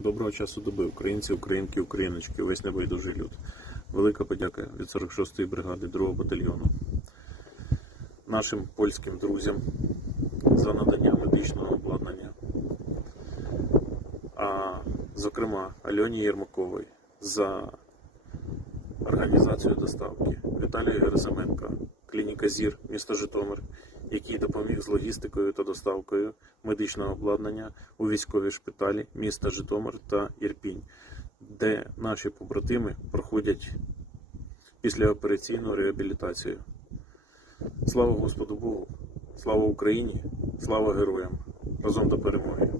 Доброго часу доби, українці, українки, україночки, весь небайдужий люд. Велика подяка від 46-ї бригади 2-го батальйону. Нашим польським друзям за надання медичного обладнання. А зокрема Альоні Єрмаковій за організацію доставки, Віталію Герасименка, клініка ЗІР, місто Житомир, який допоміг з логістикою та доставкою медичного обладнання у військові шпиталі міста Житомир та Ірпінь, де наші побратими проходять післяопераційну реабілітацію. Слава Господу Богу! Слава Україні! Слава героям! Разом до перемоги!